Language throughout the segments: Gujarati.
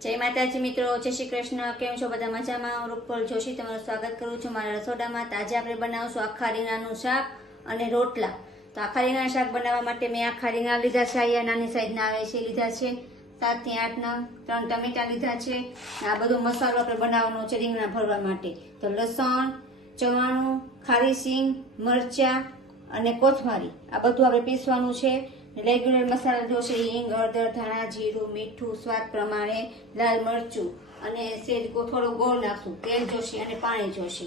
જય માતાજી મિત્રો, જય શ્રી કૃષ્ણ। કેમ છો બધા? મજામાં? હું રૂપલ જોશી તમારું સ્વાગત કરું છું મારા રસોડામાં। તો આજે આપણે બનાવશું આખા રીંગણાનું શાક અને રોટલા। તો આખા રીંગણાનું શાક બનાવવા માટે મેં આખા રીંગણા લીધા છે, અહીંયા નાની સાઈઝના આવે છે લીધા છે, 7 થી 8 નંગ, 3 ટમેટા લીધા છે। આ બધો મસાલો આપણે બનાવવાનો છે રીંગણા ભરવા માટે। તો લસણ, ચવાણું, ખારી સિંગ, મરચા અને કોથમરી આ બધું આપણે પીસવાનું છે। રેગ્યુલર મસાલા જોશે હિંગ, હળદર, ધાણા, જીરું, મીઠું, સ્વાદ પ્રમાણે, લાલ મરચું અને સેજ થોડો ગોળ નાખશું, તેલ જોશે અને પાણી જોશે।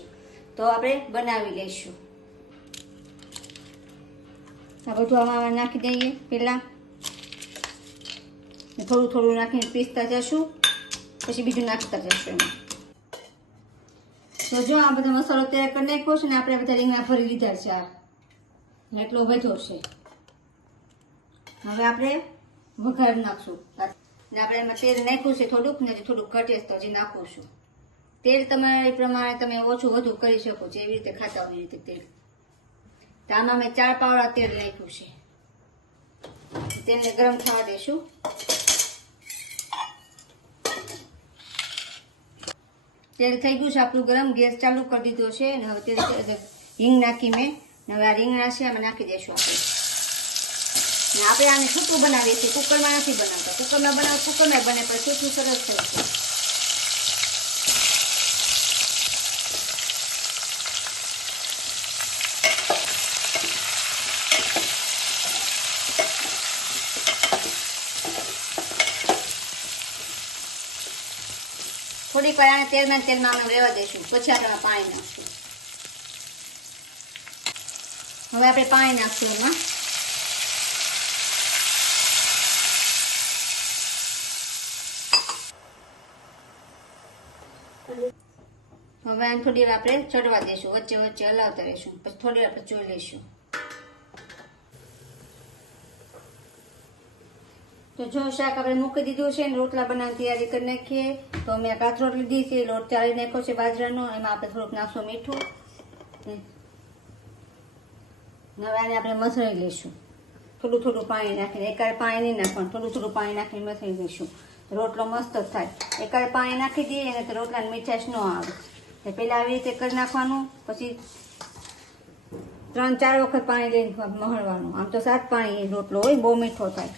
તો આપણે બનાવી લઈશું। આ બધું આમાં નાખી દઈએ પહેલા, થોડું થોડું નાખીને પીસતા જશું, પછી બીજું નાખતા જશું એમાં। તો જો આ બધા મસાલો તૈયાર કરી નાખ્યો છે ને આપણે બધા રીંગણા ભરી લીધા છે, આ એટલો વધ્યો છે। હવે આપણે વઘાર નાખશું ને આપણે એમાં તેલ નાખ્યું છે થોડુંક ને થોડુંક ઘટે તો હજી નાખું છું। તેલ તમારા પ્રમાણે તમે ઓછું વધુ કરી શકો, જેવી રીતે ખાતા હોય એ રીતે તેલ। તો આમાં મેં 4 પાવડા તેલ નાખ્યું છે, તેલને ગરમ થવા દઈશું। તેલ થઈ ગયું છે આપણું ગરમ, ગેસ ચાલુ કરી દીધો છે અને હવે તેલ હિંગ નાખી મેં, હવે આ રીંગણા છે આમાં નાખી દઈશું આપણે। આપણે આને છૂટું બનાવીએ છીએ, કુકરમાં નથી બનાવતા। કુકરમાં બનાવો કુકરમાં બને પણ છૂટું સરસ થાય છે। થોડીક વાર આને તેલમાં આને રહેવા દઈશું, પછી આપણે પાણી નાખશું। હવે આપણે પાણી નાખશું એમાં। હવે આને થોડી વાર આપણે ચડવા દઈશું, વચ્ચે વચ્ચે હલાવતા રહીશું, પછી થોડી વાર આપણે જોઈ લઈશું। તો જો શાક આપણે મૂકી દીધું છે ને રોટલા બનાવવાની તૈયારી કરી નાખીએ। તો મેં કાથરોટ લીધી છે, લોટ ચાળી નાખ્યો છે બાજરાનો, એમાં આપણે થોડુંક નાખશું મીઠું, હવે આને આપણે મસળી લઈશું, થોડું થોડું પાણી નાખીને। એકારે પાણી નહીં નાખવાનું, થોડું થોડું પાણી નાખીને મસળી લઈશું, રોટલો મસ્ત જ થાય। એકારે પાણી નાખી દઈએ ને તો રોટલાની મીઠાશ ન આવે, તો પહેલાં આવી રીતે કરી નાખવાનું, પછી 3-4 વખત પાણી લઈને મહળવાનું। આમ તો 7 પાણી રોટલો હોય, બહુ મીઠો થાય।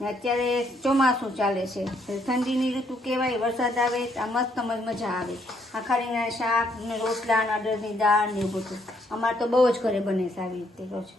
ને અત્યારે ચોમાસું ચાલે છે, ઠંડીની ઋતુ કહેવાય, વરસાદ આવે આ મસ્ત મજા આવે। આખા રીંગણાના શાક ને રોટલા ને અડદની દાળ ને એવું બધું અમારે તો બહુ જ ઘરે બને છે આવી રીતે રોજ।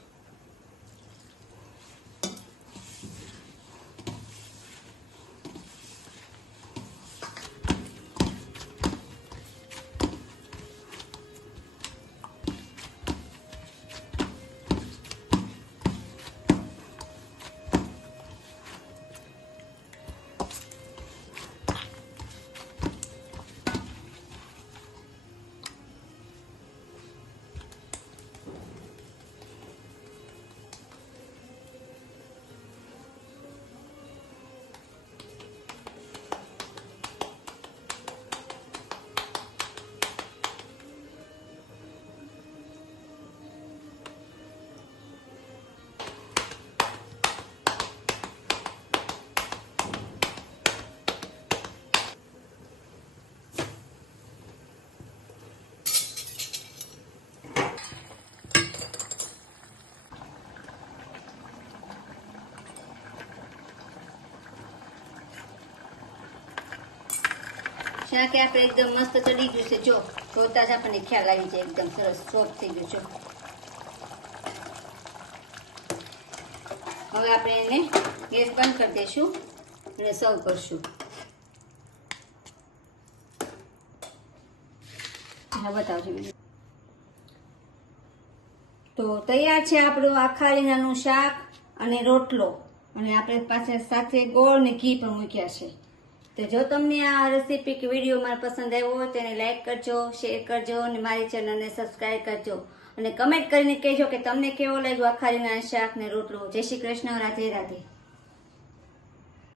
શાક આપણે એકદમ મસ્ત ચડી ગયું છે, જો જોતા જ આપણને ખ્યાલ આવી જાય, એકદમ સરસ સોફ્ટ થઈ ગયું છે। હવે આપણે એને ગેસ બંધ કરી દઈશું અને સર્વ કરશું। બતાવજો। તો તૈયાર છે આપણું આખા રીંગણાનું શાક અને રોટલો, અને આપણે પાછળ સાથે ગોળ ને ઘી પણ મૂક્યા છે। તો જો તમને આ રેસીપી કે વિડીયો મારો પસંદ આવ્યો હોય તો એને લાઈક કરજો, શેર કરજો અને મારી ચેનલને સબસ્ક્રાઈબ કરજો, અને કમેન્ટ કરીને કહેજો કે તમને કેવો લાગ્યો આખા રીંગણાનું શાક ને રોટલો। જય શ્રી કૃષ્ણ, રાધે રાધે।